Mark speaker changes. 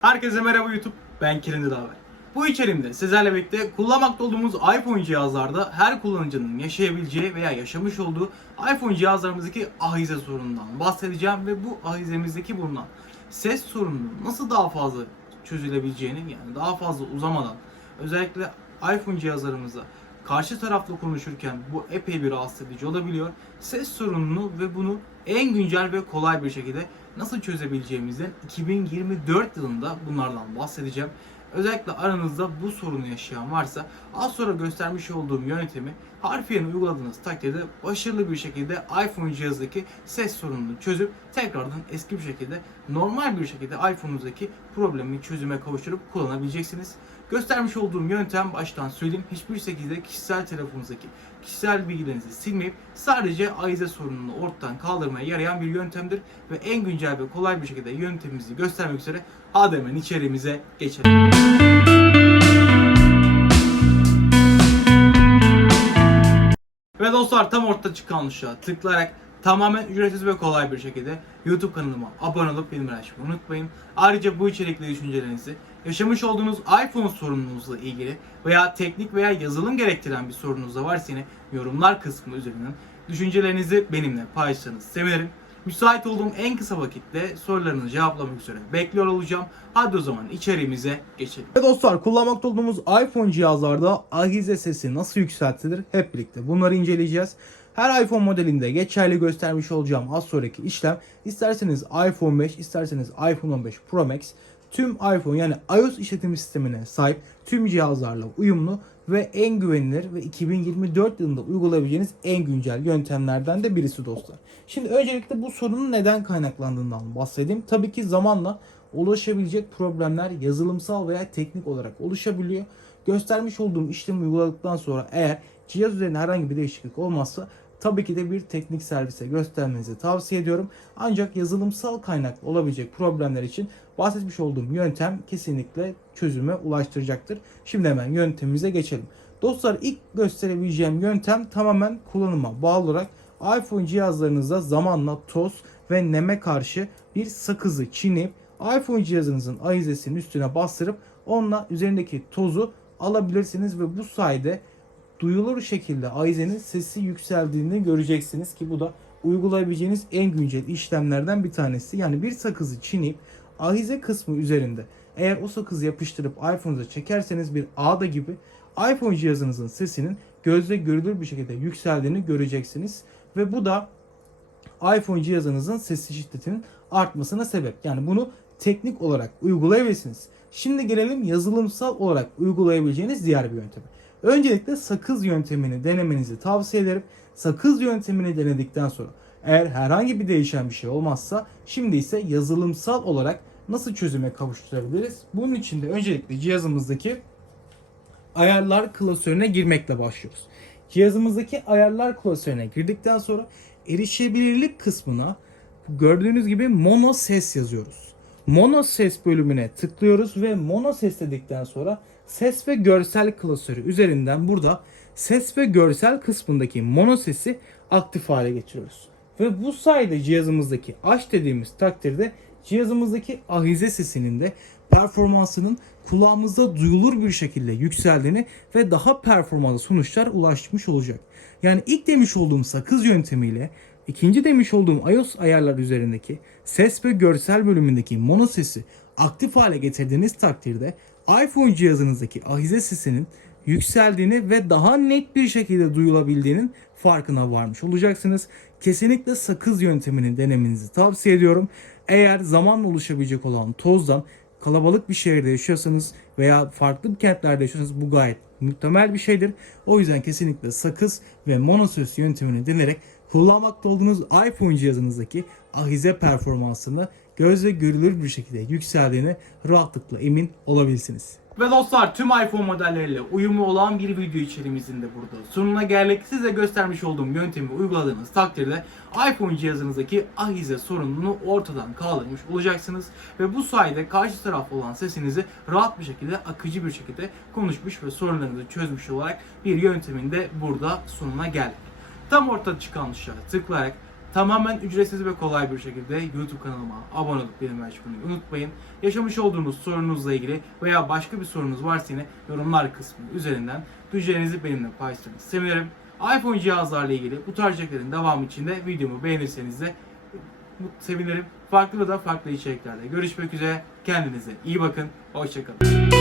Speaker 1: Herkese merhaba YouTube. Ben Kerim Dilaver. Bu içerimde sizlerle birlikte kullanmakta olduğumuz iPhone cihazlarda her kullanıcının yaşayabileceği veya yaşamış olduğu iPhone cihazlarımızdaki ahize sorunundan bahsedeceğim ve bu ahizemizdeki bulunan ses sorununun nasıl daha fazla çözülebileceğini yani daha fazla uzamadan özellikle iPhone cihazlarımızda karşı tarafla konuşurken bu epey bir rahatsız edici olabiliyor. Ses sorununu ve bunu en güncel ve kolay bir şekilde nasıl çözebileceğimizden 2024 yılında bunlardan bahsedeceğim. Özellikle aranızda bu sorunu yaşayan varsa az sonra göstermiş olduğum yöntemi harfiyen uyguladığınız takdirde başarılı bir şekilde iPhone cihazındaki ses sorununu çözüp tekrardan eski bir şekilde normal bir şekilde iPhone'unuzdaki problemi çözüme kavuşturup kullanabileceksiniz. Göstermiş olduğum yöntem baştan söyleyeyim hiçbir şekilde kişisel telefonunuzdaki kişisel bilgilerinizi silmeyip sadece ahize sorununu ortadan kaldırmaya yarayan bir yöntemdir ve en güncel ve kolay bir şekilde yöntemimizi göstermek üzere hemen içeriğimize geçelim. Ve dostlar tam orta çıkan ışığa tıklayarak tamamen ücretsiz ve kolay bir şekilde YouTube kanalıma abone olup bildirim açmayı unutmayın. Ayrıca bu içerikle düşüncelerinizi yaşamış olduğunuz iPhone sorununuzla ilgili veya teknik veya yazılım gerektiren bir sorunuz da varsa yine yorumlar kısmı üzerinden düşüncelerinizi benimle paylaşırsanız sevinirim. Müsait olduğum en kısa vakitte sorularınızı cevaplamak üzere bekliyor olacağım. Hadi o zaman içeriğimize geçelim. Ve dostlar kullanmakta olduğumuz iPhone cihazlarda ahize sesi nasıl yükseltilir hep birlikte bunları inceleyeceğiz. Her iPhone modelinde geçerli göstermiş olacağım az sonraki işlem isterseniz iPhone 5 isterseniz iPhone 15 Pro Max tüm iPhone yani iOS işletim sistemine sahip tüm cihazlarla uyumlu ve en güvenilir ve 2024 yılında uygulayabileceğiniz en güncel yöntemlerden de birisi dostlar. Şimdi öncelikle bu sorunun neden kaynaklandığından bahsedeyim. Tabii ki zamanla ulaşabilecek problemler yazılımsal veya teknik olarak oluşabiliyor. Göstermiş olduğum işlemi uyguladıktan sonra eğer cihaz üzerinde herhangi bir değişiklik olmazsa tabii ki de bir teknik servise göstermenizi tavsiye ediyorum. Ancak yazılımsal kaynaklı olabilecek problemler için bahsetmiş olduğum yöntem kesinlikle çözüme ulaştıracaktır. Şimdi hemen yöntemimize geçelim. Dostlar ilk gösterebileceğim yöntem tamamen kullanıma bağlı olarak iPhone cihazlarınızda zamanla toz ve neme karşı bir sakızı çiğneyip iPhone cihazınızın ahizesinin üstüne bastırıp onunla üzerindeki tozu alabilirsiniz ve bu sayede duyulur şekilde ahizenin sesi yükseldiğini göreceksiniz ki bu da uygulayabileceğiniz en güncel işlemlerden bir tanesi. Yani bir sakızı çiğneyip ahize kısmı üzerinde eğer o sakızı yapıştırıp iPhone'unuza çekerseniz bir ağda gibi iPhone cihazınızın sesinin gözle görülür bir şekilde yükseldiğini göreceksiniz. Ve bu da iPhone cihazınızın sesi şiddetinin artmasına sebep. Yani bunu teknik olarak uygulayabilirsiniz. Şimdi gelelim yazılımsal olarak uygulayabileceğiniz diğer bir yönteme. Öncelikle sakız yöntemini denemenizi tavsiye ederim. Sakız yöntemini denedikten sonra eğer herhangi bir değişen bir şey olmazsa şimdi ise yazılımsal olarak nasıl çözüme kavuşturabiliriz? Bunun için de öncelikle cihazımızdaki ayarlar klasörüne girmekle başlıyoruz. Cihazımızdaki ayarlar klasörüne girdikten sonra erişebilirlik kısmına gördüğünüz gibi mono ses yazıyoruz. Mono ses bölümüne tıklıyoruz ve mono ses dedikten sonra ses ve görsel klasörü üzerinden burada ses ve görsel kısmındaki mono sesi aktif hale getiriyoruz. Ve bu sayede cihazımızdaki aç dediğimiz takdirde cihazımızdaki ahize sesinin de performansının kulağımızda duyulur bir şekilde yükseldiğini ve daha performanslı sonuçlar ulaşmış olacak. Yani ilk demiş olduğum sakız yöntemiyle ikinci demiş olduğum iOS ayarlar üzerindeki ses ve görsel bölümündeki mono sesi aktif hale getirdiğiniz takdirde iPhone cihazınızdaki ahize sesinin yükseldiğini ve daha net bir şekilde duyulabildiğinin farkına varmış olacaksınız. Kesinlikle sakız yöntemini denemenizi tavsiye ediyorum. Eğer zamanla oluşabilecek olan tozdan kalabalık bir şehirde yaşıyorsanız veya farklı kentlerde yaşıyorsanız bu gayet muhtemel bir şeydir. O yüzden kesinlikle sakız ve monosos yöntemini denerek kullanmakta olduğunuz iPhone cihazınızdaki ahize performansını gözle görülür bir şekilde yükseldiğini rahatlıkla emin olabilirsiniz. Ve dostlar tüm iPhone modelleriyle uyumlu olan bir video içeriğimizin de burada sonuna geldik. Size göstermiş olduğum yöntemi uyguladığınız takdirde iPhone cihazınızdaki ahize sorununu ortadan kaldırmış olacaksınız. Ve bu sayede karşı taraf olan sesinizi rahat bir şekilde, akıcı bir şekilde konuşmuş ve sorunlarınızı çözmüş olarak bir yöntemin de burada sonuna geldik. Tam ortada çıkan tuşa tıklayarak tamamen ücretsiz ve kolay bir şekilde YouTube kanalıma abone olup bildirim açmayı unutmayın. Yaşamış olduğunuz sorunuzla ilgili veya başka bir sorunuz varsa yine yorumlar kısmı üzerinden düşüncelerinizi benimle paylaşırsanız sevinirim. iPhone cihazlarla ilgili bu tarz içeriklerin devamı için de videomu beğenirseniz de sevinirim. Farklı da farklı içeriklerde görüşmek üzere. Kendinize iyi bakın. Hoşçakalın.